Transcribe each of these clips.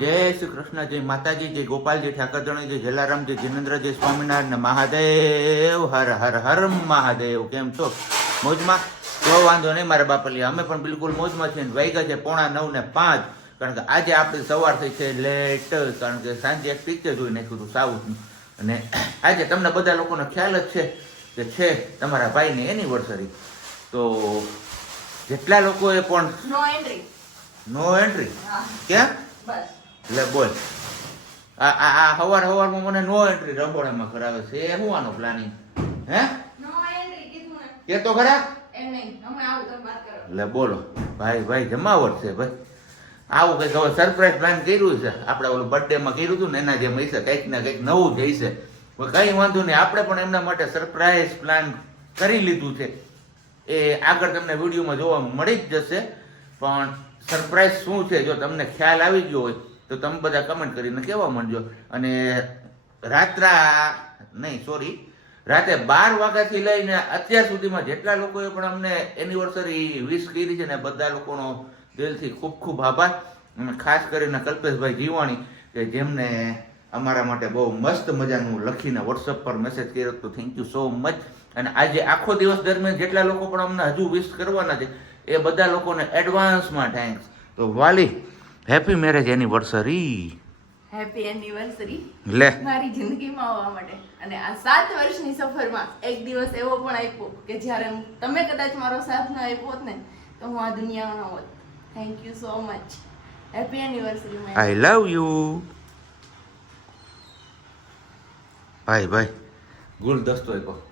જય શ્રી કૃષ્ણ જય માતાજી જય ગોપાલજી ઠાકરજણી જય જલારામ જય જીનેન્દ્ર જય સ્વામિનારાયણ મહાદેવ હર હર હર મહાદેવ. કેમ છો? મોજમાં? તો વાંધો નહીં મારા બાપલી અમે પણ બિલકુલ મોજમાં છીએ વાગ્યા છે પોણા નવ ને પાંચ. કારણ કે આજે આપણે સવાર થઈ છે લેટ કારણ કે સાંજે એક પિક્ચર જોઈ નાખ્યું હતું સાઉથનું. અને આજે તમને બધા લોકોનો ખ્યાલ જ છે કે છે તમારા ભાઈની એનિવર્સરી તો જેટલા લોકોએ પણ નો એન્ટ્રી નો એન્ટ્રી ક્યાં બસ. લે બોલ. આ આ હવાર હવારમાં મને નો એન્ટ્રી રંગોળામાં કરાવે છે. એ શું આનો પ્લાનિંગ હે? નો એન્ટ્રી કીધું કે તો ખરા? એમ નહીં. હમણાં આવું તમે વાત કરો. લે બોલો. ભાઈ ભાઈ જમાવટ છે ભાઈ. આવું કંઈક હવે સરપ્રાઈઝ પ્લાન કર્યું છે. આપણે ઓલું બર્થડેમાં માં કર્યું હતું ને એના જેમ હશે કંઈક ને કંઈક નવું જ હશે. કંઈ વાંધો નહીં. આપણે પણ એમના માટે સરપ્રાઈઝ પ્લાન કરી લીધું છે. એ આગળ તમને વિડીયોમાં જોવા મળી જ જશે. પણ સરપ્રાઈઝ શું છે? જો તમને ખ્યાલ આવી ગયો હોય તો તમે બધા કમેન્ટ કરીને કહેવા માંડજો. અને રાત્રા નહીં સોરી રાતે બાર વાગ્યાથી લઈને અત્યાર સુધીમાં જેટલા લોકોએ પણ અમને એનિવર્સરી વિશ કરી છે ને બધા લોકોનો દિલથી ખૂબ ખૂબ આભાર. અને ખાસ કરીને કલ્પેશભાઈ જીવાણી, કે જેમને અમારા માટે બહુ મસ્ત મજાનું લખીને વોટ્સઅપ પર મેસેજ કર્યો તો થેન્ક યુ સો મચ અને આજે આખો દિવસ દરમિયાન જેટલા લોકો પણ અમને હજુ વિશ કરવાના છે, એ બધા લોકોને એડવાન્સમાં થેન્ક્સ તો વાલી happy marriage anniversary happy anniversary લે. મારી જિંદગીમાં આવવા માટે. અને આ સાત વર્ષની સફરમાં એક દિવસ એવો પણ આપ્યો કે જ્યારે તમે કદાચ મારો સાથ ન આપ્યો હોત ને તો હું આ દુનિયામાં ન હોત. Thank you so much happy anniversary I love you ભાઈ ભાઈ ગુલદસ્તો આપ્યો.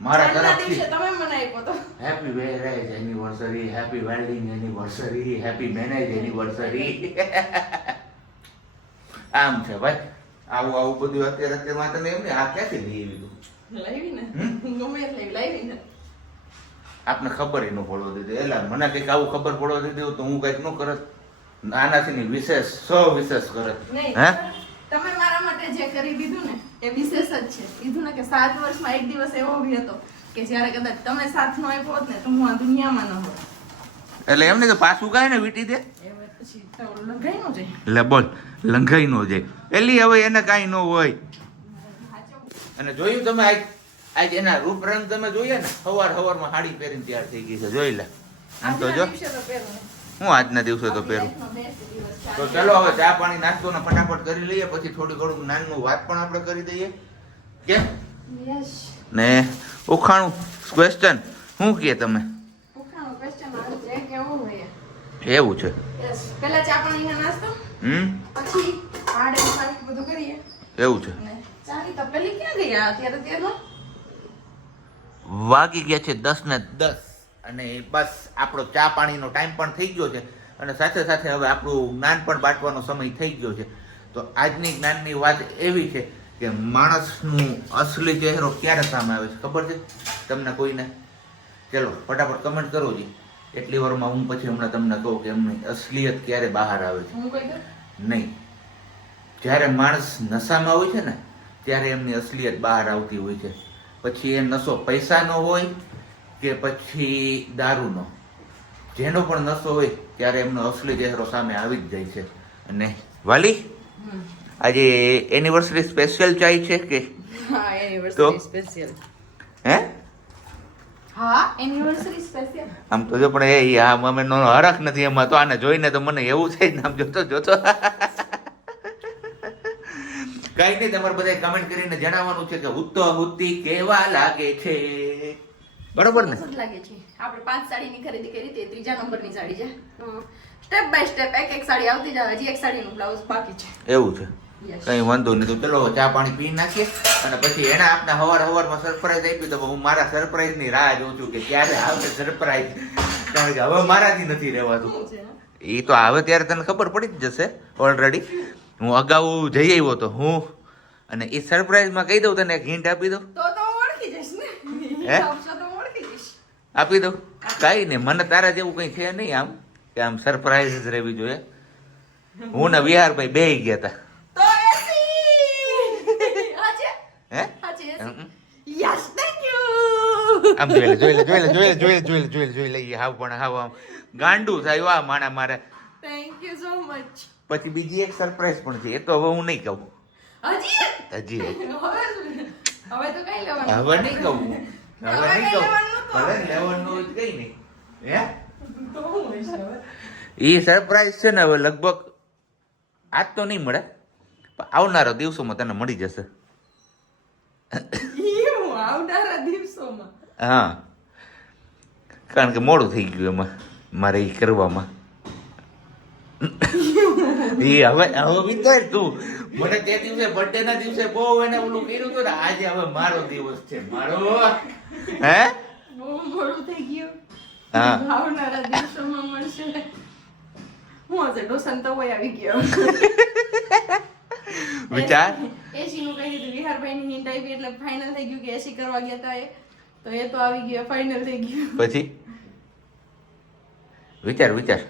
મારા તરફથી. તમે મને આપ્યો તો. Happy marriage anniversary happy welding anniversary happy marriage anniversary આમ છે ભાઈ. આવું આવું બધું અત્યારે અત્યારમાં તમે એમ ને આ ક્યાંથી લઈ લાવી ને આપને ખબર ન પડવા દીધી. એટલે મને કંઈક આવું ખબર પડવા દીધી તો હું કંઈક ન કરત. આનાથી વિશેષ સો વિશેષ કરત હે? તમે માટે જે કરી દીધું ને એ વિશેષ જ છે. કીધું ને કે સાત વર્ષમાં એક દિવસ એવો બી હતો કે જ્યારે કદાચ તમે સાથ નો આપ્યો હોત ને તો હું આ દુનિયામાં ન હોત. એટલે એમને તો પાછું કાંઈ ને વીટી દે? એટલે બોલ લંઘાઈ નો જાય. એટલે હવે એને કાંઈ ન હોય. અને જોયું તમે આજ આજ એના રૂપ રંગ તમે જોઈએ ને સવાર સવારમાં સાડી પહેરીને તૈયાર થઈ ગઈ છે જોઈ લે. આમ તો જો. હું આજના દિવસે તો પહેરું. તો ચલો હવે ચા પાણી નાસ્તો ને ફટાફટ કરી લઈએ પછી થોડું ઘણું નાનનું વાત પણ આપણે કરી દઈએ. કેમ? ને ઉખાણું ક્વેશ્ચન શું કહે તમે? એવું છે. પહેલા ચા પાણી નાસ્તો હમ? પછી and બધું કરીએ. એવું છે. ચાની તપેલી ક્યાં ગઈ? અત્યારે તેનો વાગી ગયા છે દસ ને દસ. અને બસ આપણો ચા પાણીનો ટાઈમ પણ થઈ ગયો છે. અને સાથે સાથે હવે આપણું જ્ઞાન પણ બાંટવાનો સમય થઈ ગયો છે. તો આજની જ્ઞાનની વાત એવી છે કે માણસનું અસલી ચહેરો ક્યારે સામે આવે છે? ખબર છે? તમને કોઈને? ચલો ફટાફટ કમેન્ટ કરો જી. એટલી વારમાં હું પછી હમણાં તમને કહું કે એમની અસલિયત ક્યારે બહાર આવે છે? નહીં. જ્યારે માણસ નશામાં હોય છે ને ત્યારે એમની અસલિયત બહાર આવતી હોય છે. પછી એ નશો પૈસાનો હોય કે પછી દારૂનો. જેનો પણ નશો હોય ત્યારે એમનો અસલી ચહેરો સામે આવી જ જાય છે. અને વાલી આજે એનિવર્સરી સ્પેશિયલ ચાય છે કે? હા તો? હે? આમ તો જો પણ એ આમ અમે હરખ નથી એમાં તો આને જોઈને તો મને એવું થાય ને આમ જોતો જોતો. કઈ નહીં તમારે બધા કમેન્ટ કરીને જણાવવાનું છે કે હુત્તો હુત્તી કેવા લાગે છે? બરોબર ને? લાગે છે. આપણે પાંચ સાડીની ખરીદી કરી તે ત્રીજા નંબરની સાડી છે. સ્ટેપ બાય સ્ટેપ એક એક સાડી આવતી જ આવે છે એક સાડીનું બ્લાઉઝ બાકી છે. એવું છે. કઈ વાંધો નહીં તો ચલો ચા પાણી પી નાખીએ અને પછી એના આપને હવાર હવારમાં સરપ્રાઈઝ આપી તો હું મારા સરપ્રાઈઝની રાહ જોઉં છું કે ક્યારે આવશે સરપ્રાઈઝ કારણ કે હવે મારાથી નથી રહેવાતું. એ તો આવે ત્યારે તને ખબર પડી જ જશે ઓલરેડી હું અગાઉ જઈ આવ્યો તો હું. અને એ સરપ્રાઈઝમાં કહી દઉં તને એક હિન્ટ આપી દઉં. તો તો ઓળખી જઈશ ને. હે? આવશો તો હું ઓળખી જઈશ આપી દઉં? કાંઈ નહીં મને તારા જેવું કંઈ છે નહીં આમ કે આમ સરપ્રાઈઝ જ રહેવી જોઈએ. હું ને વિહારભાઈ બે ગયા હતા આમ જોઈ લે જોઈ લે જોઈ લે જોઈ લે જોઈ લે જોઈ લે જોઈ લે જોઈ લઈએ હાવ પણ હાવ આમ. ગાંડું થયું આ માણા મારે. થેન્ક યુ સો મચ પછી બીજી એક સરપ્રાઈઝ પણ છે એ તો હવે હું નહીં કહું. હજી? હજી. હવે તો કઈ લેવાનું હવે નહીં. કહું. હવે નહીં કહું. ભલે લેવાનું કઈ નહીં. હે? એ સરપ્રાઈઝ છે ને હવે લગભગ આજ તો નહીં મળે. પણ આવનારા દિવસોમાં તને મળી જશે. આવનારા દિવસોમાં. હા. કારણ કે મોડું થઈ ગયું એમાં મારે એ કરવામાં. એ હવે હવે વિચાર તું. મને તે દિવસે બર્થડે ના દિવસે બહુ એને ઓલું કર્યું હતું ને આજે હવે મારો દિવસ છે મારો. હે? બહુ મોડું થઈ ગયું. હા. આવનારા દિવસોમાં મળશે. હું હશે ડોસન તો હોય આવી ગયો. વિચાર? એસી નું કહી દીધું વિહારભાઈ ની હિન્ટ આવી એટલે ફાઇનલ થઈ ગયું કે એસી કરવા ગયા તા એ. તો એ તો આવી ગયો ફાઇનલ થઈ ગયું. પછી? વિચાર વિચાર.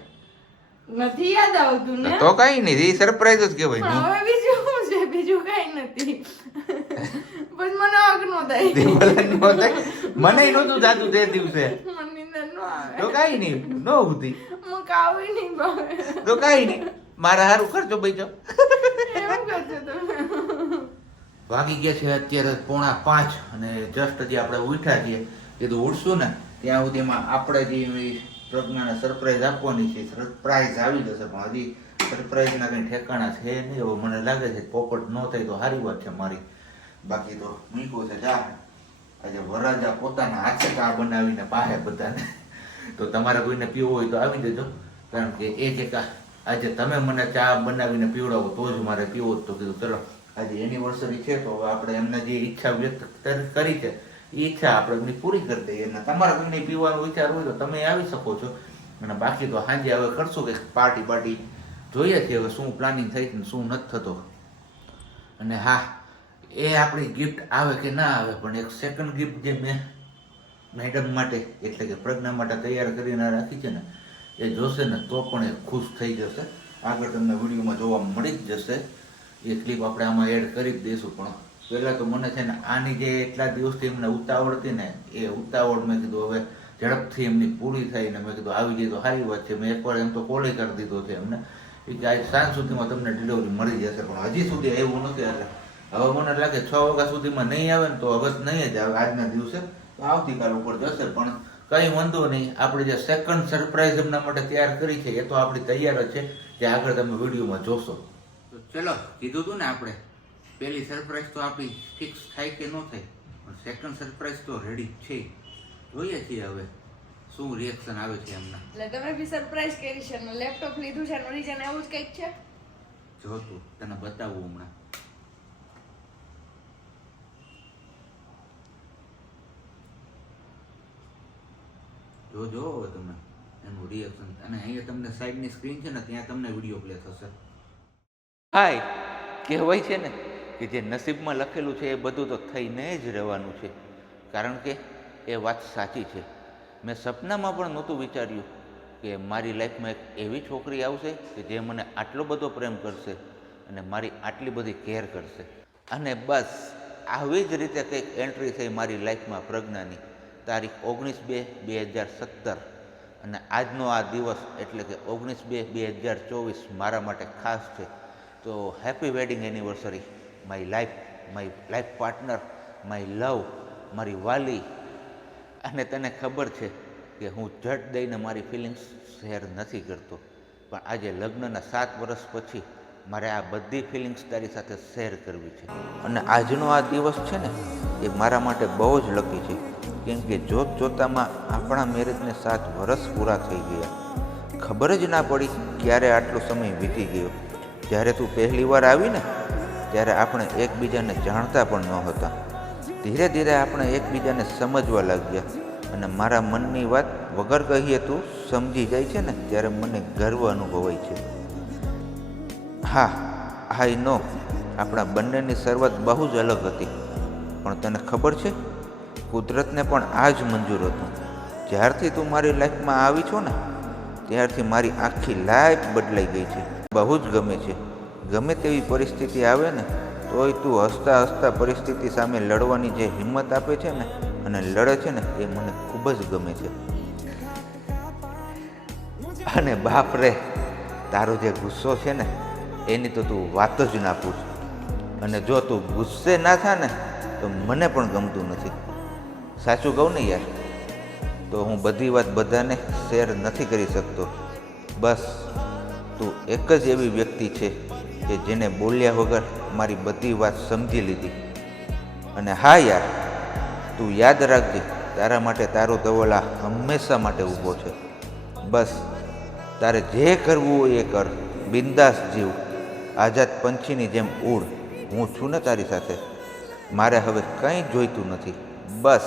નથી યાદ આવતું ને. તો કઈ નહીં એ સરપ્રાઈઝ જ કહેવાય. હવે બીજું શું છે બીજું કઈ નથી મને નતું નો થાય. તે ભલે થાય. મને નહોતું જાતું તે દિવસે. તો કઈ નહીં ન ઉતી હું કાવી નહીં ભાવે. તો કઈ નહીં. મારા હારું કરજો તમે. વાગી ગયા છે અત્યારે પોણા પાંચ અને જસ્ટ જે આપણે ઉઠ્યા છીએ. કીધું ઉઠશું ને ત્યાં સુધીમાં આપણે જે પ્રજ્ઞાને સરપ્રાઈઝ આપવાની છે સરપ્રાઈઝ આવી જશે પણ હજી સરપ્રાઈઝના કંઈ ઠેકાણા છે નહીં. એવું મને લાગે છે પોપટ ન થાય તો સારી વાત છે મારી. બાકી તો મૂક્યું છે ચા આજે વરરાજા પોતાના હાથે ચા બનાવીને પાહે બધાને. તો તમારે કોઈને પીવો હોય તો આવી જજો કારણ કે એ કે આજે તમે મને ચા બનાવીને પીવડાવો તો જ મારે પીવો જ. તો કીધું, ચલો, આજે એનિવર્સરી છે તો આપણે એમને જે ઈચ્છા વ્યક્ત કર- છે એ ઈચ્છા આપણે એમની પૂરી કરી દઈએ. અને તમારે કોઈને પીવાનો વિચાર હોય તો તમે આવી શકો છો. અને બાકી તો સાંજે હવે કરશું કે પાર્ટી પાર્ટી જોઈએ છીએ હવે શું પ્લાનિંગ થઈ છે શું નથી થતો. અને હા એ આપણી ગિફ્ટ આવે કે ના આવે, પણ એક સેકન્ડ ગિફ્ટ જે મેં મેડમ માટે, એટલે કે પ્રજ્ઞા માટે તૈયાર કરીને રાખી છે ને, એ જોશે ને તો પણ એ ખુશ થઈ જશે. આગળ તમને વિડીયોમાં જોવા મળી જ જશે. એ ક્લિપ આપણે આમાં એડ કરી જ દઈશું, પણ પહેલાં તો મને છે ને આની જે એટલા દિવસથી એમને ઉતાવળ હતી ને, એ ઉતાવળ મેં કીધું હવે ઝડપથી એમની પૂરી થાય ને મેં કીધું આવી જાય તો સારી વાત છે. મેં એકવાર એમ તો કોલે કરી દીધો છે એમને. કે આજ સાંજ સુધીમાં તમને ડિલિવરી મળી જશે, પણ હજી સુધી એવું નથી, એટલે હવે મને લાગે છ વાગ્યા સુધીમાં નહીં આવે ને તો હવે નહીં જ આવે આજના દિવસે તો આવતીકાલ ઉપર જશે પણ કઈ વાંધો નહીં આપણે જે સેકન્ડ સરપ્રાઈઝ એમના માટે તૈયાર કરી છે એ તો આપણી તૈયાર જ છે જે આગળ તમે વિડીયોમાં જોશો. તો ચલો કીધું હતું ને આપણે પહેલી સરપ્રાઈઝ તો આપણી ફિક્સ થાય કે ન થાય? પણ સેકન્ડ સરપ્રાઈઝ તો રેડી છે. જોઈએ છીએ હવે શું રિએક્શન આવે છે એમના. એટલે તમે બી સરપ્રાઈઝ કરી છે લેપટોપ લીધું છે અને રીઝન એવું જ કંઈક છે? જો તું તને બતાવું હમણાં. જો જો હવે તમે એનું રિએક્શન અને અહીંયા તમને સાઈડની સ્ક્રીન છે ને, ત્યાં તમને વીડિયો પ્લે થશે. હાય, કહેવાય છે ને કે જે નસીબમાં લખેલું છે એ બધું તો થઈને જ રહેવાનું છે. કારણ કે એ વાત સાચી છે. મેં સપનામાં પણ નહોતું વિચાર્યું કે મારી લાઈફમાં એક એવી છોકરી આવશે કે જે મને આટલો બધો પ્રેમ કરશે અને મારી આટલી બધી કેર કરશે. અને બસ, આવી જ રીતે કંઈક એન્ટ્રી થઈ મારી લાઈફમાં પ્રજ્ઞાની. તારીખ ઓગણીસ બે બે હજાર સત્તર. અને આજનો આ દિવસ એટલે કે ઓગણીસ બે બે હજાર ચોવીસ મારા માટે ખાસ છે. તો happy wedding anniversary. My life my life partner, my love, મારી વાલી. અને તને ખબર છે કે હું જટ દઈને મારી ફિલિંગ્સ શેર નથી કરતો. પણ આજે લગ્નના સાત વર્ષ પછી મારે આ બધી ફિલિંગ્સ તારી સાથે શેર કરવી છે. અને આજનો આ દિવસ છે ને એ મારા માટે બહુ જ લકી છે. કેમ કે જોત જોતામાં આપણા મેરેજને સાત વર્ષ પૂરા થઈ ગયા. ખબર જ ના પડી ક્યારે આટલો સમય વીતી ગયો. જ્યારે તું પહેલી વાર આવી ને, ત્યારે આપણે એકબીજાને જાણતા પણ ન હતા ધીરે ધીરે આપણે એકબીજાને સમજવા લાગ્યા અને મારા મનની વાત વગર કહીએ તું સમજી જાય છે ને, ત્યારે મને ગર્વ અનુભવાય છે. હા આઈ નો. આપણા બંનેની શરૂઆત બહુ જ અલગ હતી. પણ તને ખબર છે? કુદરતને પણ આ જ મંજૂર હતું. જ્યારથી તું મારી લાઈફમાં આવી છો ને, ત્યારથી મારી આખી લાઈફ બદલાઈ ગઈ છે. બહુ જ ગમે છે. ગમે તેવી પરિસ્થિતિ આવે ને, તોય તું હસતા હસતા પરિસ્થિતિ સામે લડવાની જે હિંમત આપે છે ને, અને લડે છે ને, એ મને ખૂબ જ ગમે છે. અને બાપ રે, તારો જે ગુસ્સો છે ને, એની તો તું વાત જ ના પૂછ. અને જો તું ગુસ્સે ના થા ને તો મને પણ ગમતું નથી. સાચું કહું ને યાર, તો હું બધી વાત બધાને શેર નથી કરી શકતો. બસ, તું એક જ એવી વ્યક્તિ છે કે જેને બોલ્યા વગર મારી બધી વાત સમજી લીધી. અને હા યાર, તું યાદ રાખજે, તારા માટે તારો ધવલા હંમેશા માટે ઊભો છે. બસ, તારે જે કરવું હોય એ કર, બિંદાસ જીવ. આઝાદ પંછીની જેમ ઉડ, હું છું ને તારી સાથે. મારે હવે કંઈ જોઈતું નથી. બસ,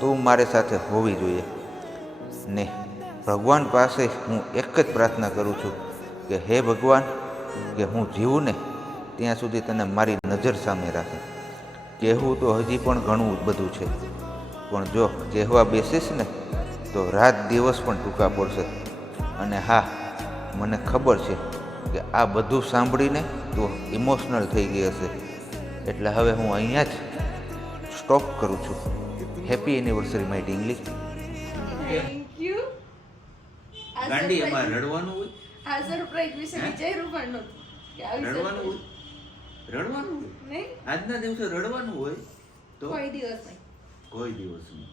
તું મારી સાથે હોવી જોઈએ. ને ભગવાન પાસે હું એક જ પ્રાર્થના કરું છું કે હે ભગવાન, કે હું જીવું ને ત્યાં સુધી તને મારી નજર સામે રાખે. કહેવું તો હજી પણ ઘણું બધું છે, પણ જો કહેવા બેસીશ ને, તો રાત દિવસ પણ ટૂંકા પડશે. અને હા, મને ખબર છે કે આ બધું સાંભળીને તું ઇમોશનલ થઈ ગઈ હશે. એટલે હવે હું અહીંયા જ સ્ટોપ કરું છું. હેપી એનિવર્સરી માય ડિંગલી થેન્ક યુ ગાંડી અમાર એમાં રડવાનું હોય? આ સરપ્રાઈઝ વિશે? વિચાર્યું પણ નહોતું રડવાનું હોય? રડવાનું હોય? નહીં. આજના દિવસે રડવાનું હોય તો? કોઈ દિવસ નહીં. કોઈ દિવસ નહીં.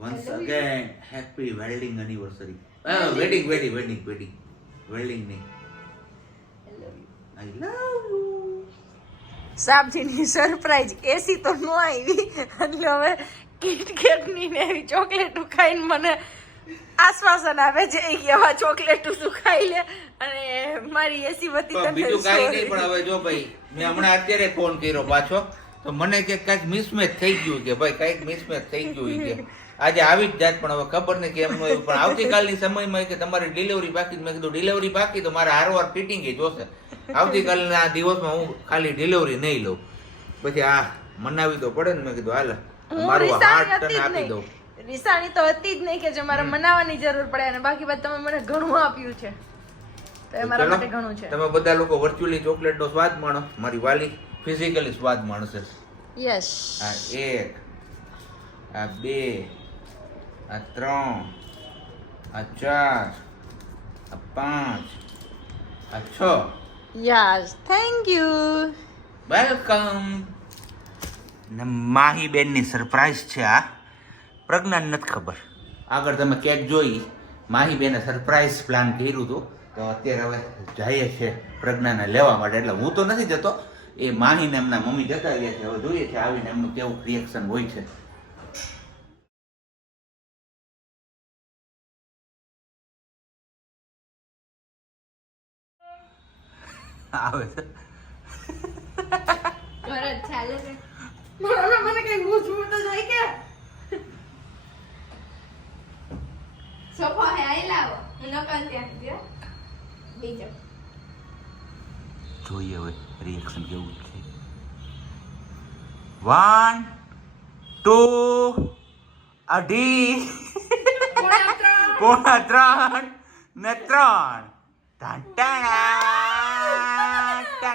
Once. Again happy welding anniversary wedding wedding wedding wedding welding નહીં. આઈ લવ યુ સાબજીની સરપ્રાઈઝ એસી તો ન આવી. એટલે હવે કિટકેટની ને એવી ચોકલેટો ખાઈને મને આશ્વાસન આવે છે કે હવે ચોકલેટો તું ખાઈ લે. અને મારી એસી વતી તને બીજું કાંઈ નહીં પણ હવે જો ભાઈ મેં હમણાં અત્યારે ફોન કર્યો પાછો. તો મને કે કાંઈક મિસમેચ થઈ ગયું કે ભાઈ કાંઈક મિસમેચ થઈ ગયું છે. કે આજે આવી જ જાત પણ હવે ખબર નહીં કેમ એમનું પણ આવતીકાલની સમયમાં કે તમારી ડિલિવરી બાકી મેં કીધું ડિલિવરી બાકી તો મારે હારવાર ફિટિંગ જોશે. આવતીકાલના દિવસમાં હું ખાલી ડિલિવરી નહીં લઉં. પછી આ મનાવી તો પડે ને મેં કીધું હાલ મારું હાર્ટ તને આપી દઉં. રીસાણી તો હતી જ નહીં કે જે મારે મનાવવાની જરૂર પડે અને બાકી બાદ તમે મને ઘણું આપ્યું છે. તો એ મારા માટે ઘણું છે. તમે બધા લોકો વર્ચ્યુઅલી ચોકલેટનો સ્વાદ માણો. મારી વાલી ફિઝિકલી સ્વાદ માણશે યસ આ એક આ બે આ ત્રણ આ ચાર આ પાંચ આ છ. Yes thank you. વેલકમ. ને માહી બેનની સરપ્રાઈઝ છે આ. પ્રજ્ઞાન નથી ખબર. આગળ તમે કેક જોઈ. માહી બેને સરપ્રાઈઝ પ્લાન કર્યું હતું. તો અત્યારે હવે જઈએ છે પ્રજ્ઞાને લેવા માટે. એટલે હું તો નથી જતો. એ માહીને એમના મમ્મી જતા રહ્યા છે. હવે જોઈએ છે આવીને એમનું કેવું રિએક્શન હોય છે. આવે છે. ઘર ચાલે છે. મને મને કઈ પૂછવું તો જોઈ કે? સોફો હે આઈ લાવો. હું નકલ ત્યાં ગયો. બીજો જોઈએ હવે રિએક્શન કેવું છે. વન ટુ અઢી. પોણા ત્રણ. પોણા ત્રણ ને ત્રણ. ટાણ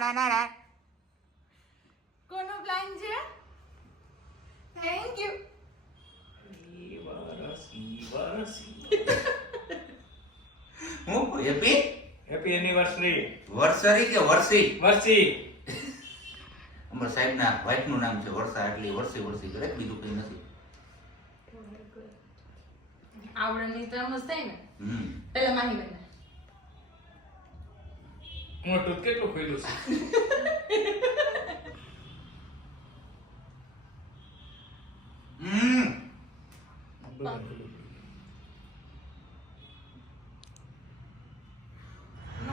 ટાણાણાણા. કોનો પ્લાન છે? થેન્ક યુ હું હેપી? હેપી એનિવર્સરી વર્ષરી કે વર્ષી? વર્ષી. અમારા સાહેબના વાઇફનું નામ છે વર્ષા એટલે વર્ષી વર્ષી કરે બીજું કંઈ નથી. આવડની તો એમ થાય ને. પેલા માહી બેન. મોટું કેટલું ખોલ્યું છે.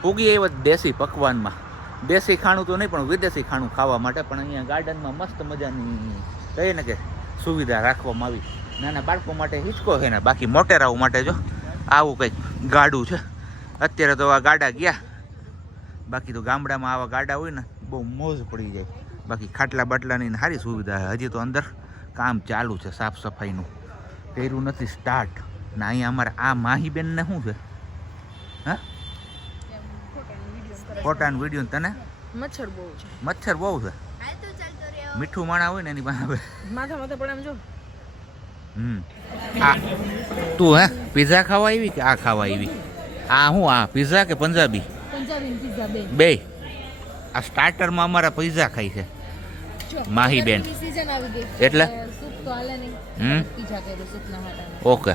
ઉગી આવ્યા દેશી પકવાનમાં. દેશી ખાણું તો નહીં, પણ વિદેશી ખાણું ખાવા માટે પણ અહીંયા ગાર્ડનમાં મસ્ત મજાની કહીએ ને કે સુવિધા રાખવામાં આવી. નાના બાળકો માટે હિંચકો છે ને, બાકી મોટેરાઓ માટે જો આવું કંઈક ગાડું છે. અત્યારે તો આ ગાડા ગયા. બાકી તો ગામડામાં આવા ગાડા હોય ને બહુ મોજ પડી જાય. બાકી ખાટલા બાટલાની સારી સુવિધા છે. હજી તો અંદર કામ ચાલુ છે સાફ સફાઈનું. કર્યું નથી સ્ટાર્ટ ને અહીંયા અમારે આ માહીબેનને શું છે? હા? ફોટા ને વીડિયો તને? મચ્છર બહુ છે. મચ્છર બહુ છે? મીઠું માણા હોય ને એની પાસે. માથા માથા પડે એમ જો. હમ. આ તું હે? પીઝા ખાવા આવી કે આ ખાવા આવી? આ હું આ પીઝા કે પંજાબી? બે બે. આ સ્ટાર્ટરમાં અમારા પૈઝા ખાય છે. માહી બેન. સીઝન આવી ગઈ. એટલે? ઓકે.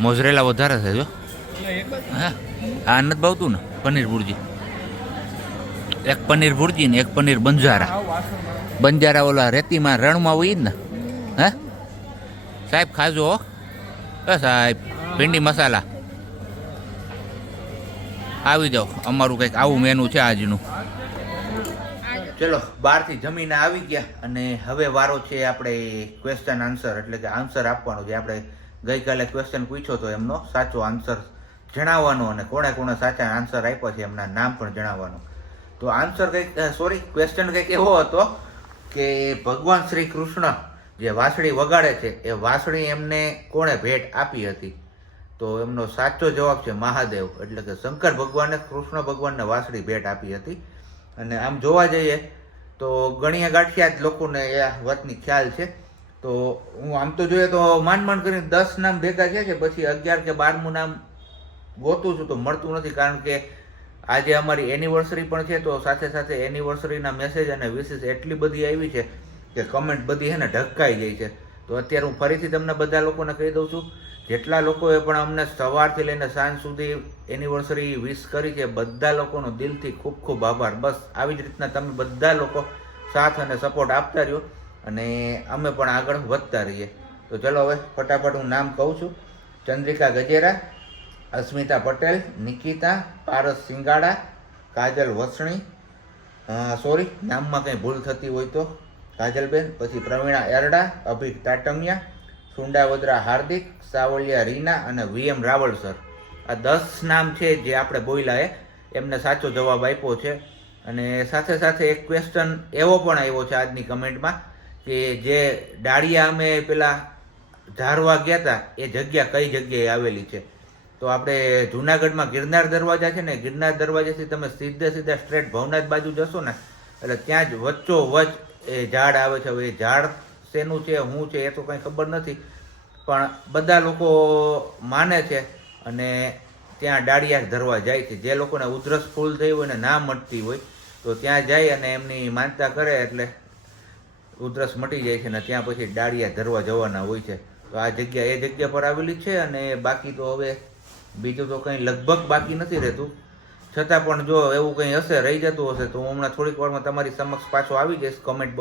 મોઝરેલા વધારે છે જો. હા. આ નથી ભાવતું ને? પનીર ભુરજી. એક પનીર ભુરજી ને એક પનીર બંજારા. બંજારા ઓલા રેતીમાં રણમાં હોય જ ને? હે? સાહેબ ખાજો હો. સાહેબ ભીંડી મસાલા. આવી જાઓ. અમારું કંઈક આવું મેનુ છે આજનું. ચલો, બહારથી જમીને આવી ગયા અને હવે વારો છે આપણે ક્વેશ્ચન આન્સર એટલે કે આન્સર આપવાનો જે આપણે ગઈકાલે ક્વેશ્ચન પૂછ્યો તો એમનો, સાચો આન્સર જણાવવાનો અને કોણે કોણે સાચા આન્સર આપ્યા છે એમના નામ પણ જણાવવાનું. તો આન્સર કંઈક સોરી ક્વેશ્ચન કંઈક એવો હતો કે ભગવાન શ્રી કૃષ્ણ જે વાંસળી વગાડે છે, એ વાંસળી એમને કોણે ભેટ આપી હતી? તો એમનો સાચો જવાબ છે મહાદેવ. એટલે કે શંકર ભગવાને કૃષ્ણ ભગવાનને વાસળી ભેટ આપી હતી. અને આમ જોવા જઈએ તો ગણ્યા ગાંઠિયા જ લોકોને એ વાતની ખ્યાલ છે. તો હું આમ તો જોઈએ તો માંડ માંડ કરીને દસ નામ ભેગા છે, પછી અગિયાર કે બારમું નામ ગોતું છું તો મળતું નથી, કારણ કે આજે અમારી એનિવર્સરી પણ છે, તો સાથે સાથે એનિવર્સરીના મેસેજ અને વિશેષ એટલી બધી આવી છે કે કમેન્ટ બધી છે ને ઢકાઈ ગઈ છે. તો અત્યારે હું ફરીથી તમને બધા લોકોને કહી દઉં છું જેટલા લોકોએ પણ અમને સવારથી લઈને સાંજ સુધી એનિવર્સરી વિશ કરી છે, બધા લોકોનો દિલથી ખૂબ ખૂબ આભાર. બસ આવી જ રીતના તમે બધા લોકો સાથ અને સપોર્ટ આપતા રહ્યો અને અમે પણ આગળ વધતા રહીએ. તો ચલો હવે ફટાફટ હું નામ કહું છું. ચંદ્રિકા ગજેરા, અસ્મિતા પટેલ, નિકિતા, પારસ સિંગાડા, કાજલ વસણી સોરી નામમાં કંઈ ભૂલ થતી હોય તો કાજલબેન, પછી પ્રવીણા એરડા અભિક તાટમિયા સુંડાવદરા હાર્દિક, સાવલિયા રીના અને વીએમ રાવળ સર આ દસ નામ છે જે આપણે બોલ્યા એ એમને સાચો જવાબ આપ્યો છે. અને સાથે સાથે એક ક્વેશ્ચન એવો પણ આવ્યો છે આજની કમેન્ટમાં કે જે ડાળિયા અમે પેલા ધારવા ગયા હતા એ જગ્યા કઈ જગ્યાએ આવેલી છે? તો આપણે જુનાગઢમાં ગિરનાર દરવાજા છે ને, ગિરનાર દરવાજાથી તમે સીધે સીધા સ્ટ્રેટ ભવનાથ બાજુ જશો ને, એટલે ત્યાં જ વચ્ચો વચ એ ઝાડ આવે છે. હવે એ ઝાડ શેનું છે શું છે એ તો કંઈ ખબર નથી. પણ બધા લોકો માને છે અને ત્યાં ડાળિયા ધરવા જાય છે. જે લોકોને ઉધરસ ફૂલ થઈ હોય ને ના મટતી હોય, તો ત્યાં જાય અને એમની માનતા કરે એટલે ઉધરસ મટી જાય છે ને ત્યાં પછી ડાળિયા ધરવા જવાના હોય છે. તો આ જગ્યા, એ જગ્યા પર આવેલી છે અને બાકી તો હવે બીજું તો કંઈ લગભગ બાકી નથી રહેતું. છતાં પણ જો એવું કંઈ હશે, રહી જતું હશે, તો હું હમણાં થોડીક વારમાં તમારી સમક્ષ પાછો આવી જઈશ. કમેન્ટ